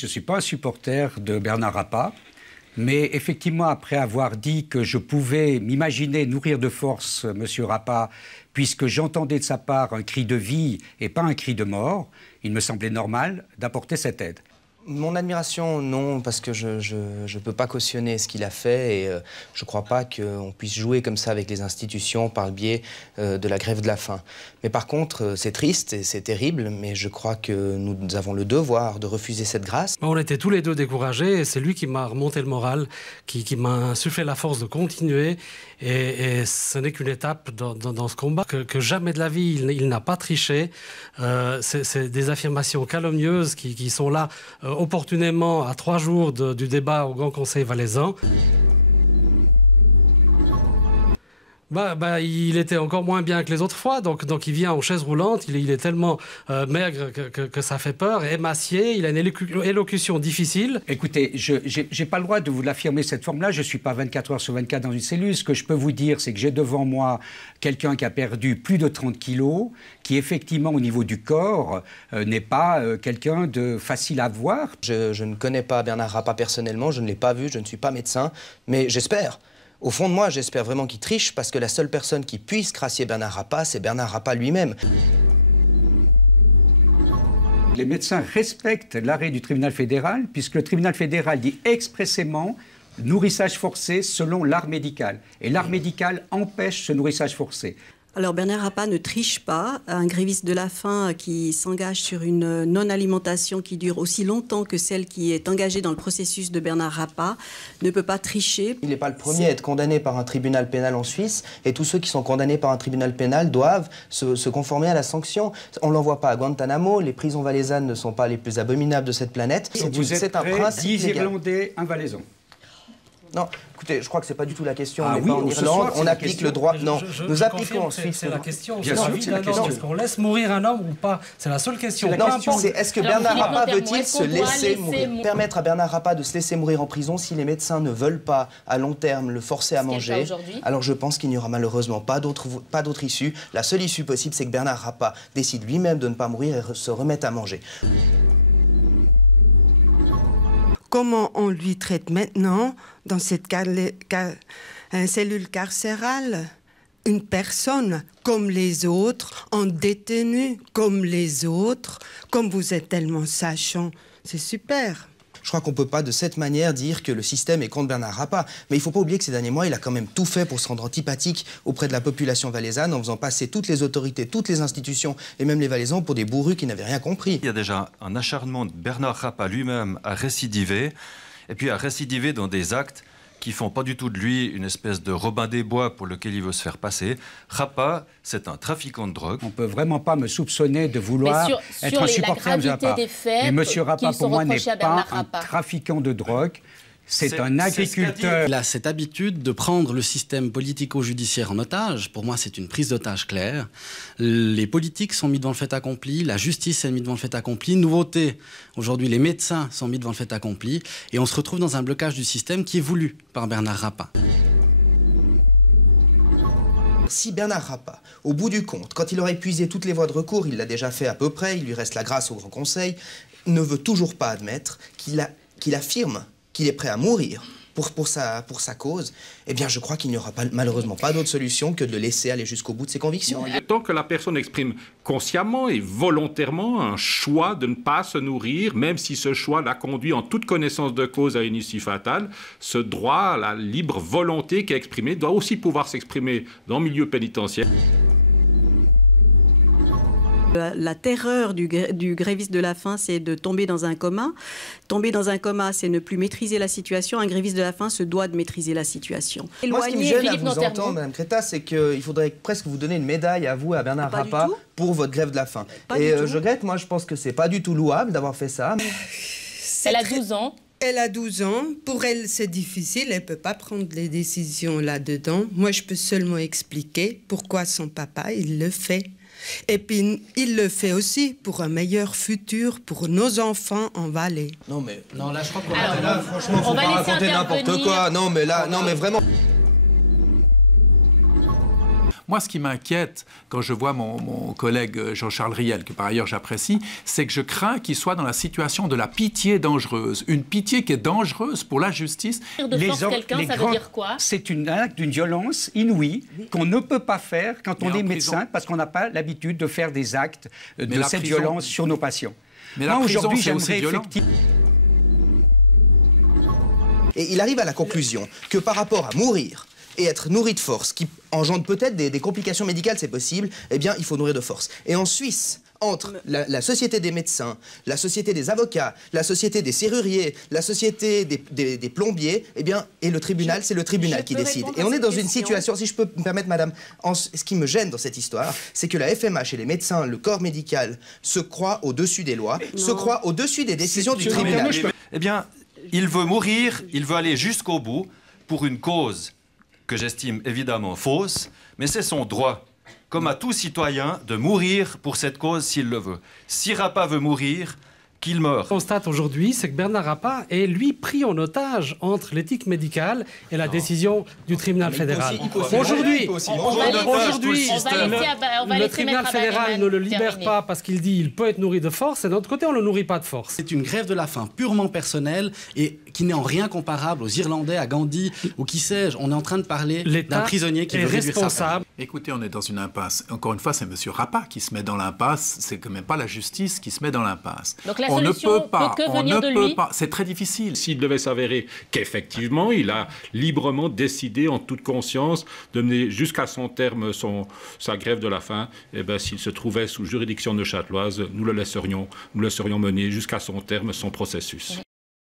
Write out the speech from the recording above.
je ne suis pas un supporter de Bernard Rappa. Mais effectivement, après avoir dit que je pouvais m'imaginer nourrir de force M. Rappa, puisque j'entendais de sa part un cri de vie et pas un cri de mort, il me semblait normal d'apporter cette aide. Mon admiration, non, parce que je ne peux pas cautionner ce qu'il a fait et je ne crois pas qu'on puisse jouer comme ça avec les institutions par le biais de la grève de la faim. Mais par contre, c'est triste et c'est terrible, mais je crois que nous avons le devoir de refuser cette grâce. On était tous les deux découragés et c'est lui qui m'a remonté le moral, qui m'a insufflé la force de continuer. Et ce n'est qu'une étape dans ce combat, que jamais de la vie il n'a pas triché. C'est des affirmations calomnieuses qui sont là opportunément à 3 jours du débat au Grand Conseil valaisan. Il était encore moins bien que les autres fois, donc il vient en chaise roulante, il est tellement maigre que ça fait peur, émacié, il a une élocution difficile. Écoutez, je n'ai pas le droit de vous l'affirmer cette forme-là, je ne suis pas 24 heures sur 24 dans une cellule. Ce que je peux vous dire, c'est que j'ai devant moi quelqu'un qui a perdu plus de 30 kilos, qui effectivement au niveau du corps n'est pas quelqu'un de facile à voir. Je ne connais pas Bernard Rappa personnellement, je ne l'ai pas vu, je ne suis pas médecin, mais j'espère. Au fond de moi, j'espère vraiment qu'il triche parce que la seule personne qui puisse gracier Bernard Rappa, c'est Bernard Rappa lui-même. Les médecins respectent l'arrêt du tribunal fédéral puisque le tribunal fédéral dit expressément nourrissage forcé selon l'art médical. Et l'art médical empêche ce nourrissage forcé. Alors Bernard Rappa ne triche pas. Un gréviste de la faim qui s'engage sur une non-alimentation qui dure aussi longtemps que celle qui est engagée dans le processus de Bernard Rappa ne peut pas tricher. Il n'est pas le premier à être condamné par un tribunal pénal en Suisse et tous ceux qui sont condamnés par un tribunal pénal doivent se conformer à la sanction. On ne l'envoie pas à Guantanamo, les prisons valaisannes ne sont pas les plus abominables de cette planète. C'est un principe 10 Irlandais, un valaisan. Non, écoutez, je crois que c'est pas du tout la question. Ah on n'est pas en Irlande, on applique le droit. Non, nous appliquons en Suisse. C'est la question. Bien sûr, c'est la question. Est-ce qu'on laisse mourir un homme ou pas? C'est la seule question. C'est est-ce que Bernard Rappa veut-il se laisser mourir? Permettre à Bernard Rappa de se laisser mourir en prison si les médecins ne veulent pas à long terme le forcer à manger. Alors je pense qu'il n'y aura malheureusement pas d'autre issue. La seule issue possible, c'est que Bernard Rappa décide lui-même de ne pas mourir et se remette à manger. Comment on lui traite maintenant dans cette cellule carcérale une personne comme les autres, un détenu comme les autres, comme vous êtes tellement sachant, c'est super. Je crois qu'on ne peut pas de cette manière dire que le système est contre Bernard Rappa. Mais il ne faut pas oublier que ces derniers mois, il a quand même tout fait pour se rendre antipathique auprès de la population valaisanne en faisant passer toutes les autorités, toutes les institutions et même les Valaisans pour des bourrus qui n'avaient rien compris. Il y a déjà un acharnement de Bernard Rappa lui-même à récidiver, et puis à récidiver dans des actes qui font pas du tout de lui une espèce de Robin des Bois pour lequel il veut se faire passer. Rappa, c'est un trafiquant de drogue. On ne peut vraiment pas me soupçonner de vouloir être un supporter de Rappa. Mais M. Rappa, pour moi, n'est pas un trafiquant de drogue. C'est un agriculteur. Il a cette habitude de prendre le système politico-judiciaire en otage. Pour moi, c'est une prise d'otage claire. Les politiques sont mis devant le fait accompli, la justice est mise devant le fait accompli. Nouveauté, aujourd'hui, les médecins sont mis devant le fait accompli. Et on se retrouve dans un blocage du système qui est voulu par Bernard Rappa. Si Bernard Rappa, au bout du compte, quand il aura épuisé toutes les voies de recours, il l'a déjà fait à peu près, il lui reste la grâce au Grand Conseil, ne veut toujours pas admettre qu'il affirme qu'il est prêt à mourir pour sa cause, eh bien je crois qu'il n'y aura malheureusement pas d'autre solution que de le laisser aller jusqu'au bout de ses convictions. Tant que la personne exprime consciemment et volontairement un choix de ne pas se nourrir, même si ce choix l'a conduit en toute connaissance de cause à une issue fatale, ce droit à la libre volonté qui est exprimé doit aussi pouvoir s'exprimer dans le milieu pénitentiaire. La terreur du gréviste de la faim, c'est de tomber dans un coma. Tomber dans un coma, c'est ne plus maîtriser la situation. Un gréviste de la faim se doit de maîtriser la situation. Moi, ce qui me gêne à vous entendre, Mme Créta, c'est qu'il faudrait presque vous donner une médaille à vous, à Bernard Rappa, pour votre grève de la faim. Et je regrette, moi, je pense que c'est pas du tout louable d'avoir fait ça. Elle a 12 ans. Elle a 12 ans. Pour elle, c'est difficile. Elle ne peut pas prendre les décisions là-dedans. Moi, je peux seulement expliquer pourquoi son papa, il le fait. Et puis, il le fait aussi pour un meilleur futur pour nos enfants en Valais. Non, mais... Non, là, je crois qu'on là, franchement, faut pas raconter n'importe quoi. Non, mais là, non, mais vraiment... Moi, ce qui m'inquiète quand je vois mon collègue Jean-Charles Riel, que par ailleurs j'apprécie, c'est que je crains qu'il soit dans la situation de la pitié dangereuse. Une pitié qui est dangereuse pour la justice. De force quelqu'un, ça veut dire quoi? C'est un acte d'une violence inouïe qu'on ne peut pas faire quand on est médecin, parce qu'on n'a pas l'habitude de faire des actes de cette violence sur nos patients. Mais moi, aujourd'hui, j'aimerais effectivement... Et il arrive à la conclusion que par rapport à mourir et être nourri de force, qui engendre peut-être des complications médicales, c'est possible, eh bien, il faut nourrir de force. Et en Suisse, entre la société des médecins, la société des avocats, la société des serruriers, la société des plombiers, eh bien, et le tribunal, c'est le tribunal qui décide. Et on est dans une situation, si je peux me permettre, madame, ce qui me gêne dans cette histoire, c'est que la FMH et les médecins, le corps médical, se croient au-dessus des lois, se croient au-dessus des décisions du tribunal. Eh bien, il veut mourir, il veut aller jusqu'au bout pour une cause que j'estime évidemment fausse, mais c'est son droit, comme à tout citoyen, de mourir pour cette cause s'il le veut. Si Rappa veut mourir, qu'il meure. Ce qu'on constate aujourd'hui, c'est que Bernard Rappa est, lui, pris en otage entre l'éthique médicale et la décision du tribunal fédéral. Aujourd'hui, le tribunal fédéral ne le libère pas parce qu'il dit qu'il peut être nourri de force, et de l'autre côté, on ne le nourrit pas de force. C'est une grève de la faim purement personnelle et qui n'est en rien comparable aux Irlandais, à Gandhi ou qui sais-je. On est en train de parler d'un prisonnier qui veut réduire sa peine. Écoutez, on est dans une impasse. Encore une fois, c'est M. Rappa qui se met dans l'impasse. C'est quand même pas la justice qui se met dans l'impasse. Donc la solution peut que venir de lui. C'est très difficile. S'il devait s'avérer qu'effectivement, il a librement décidé en toute conscience de mener jusqu'à son terme sa grève de la faim, eh ben, s'il se trouvait sous juridiction neuchâteloise, nous le laisserions mener jusqu'à son terme son processus.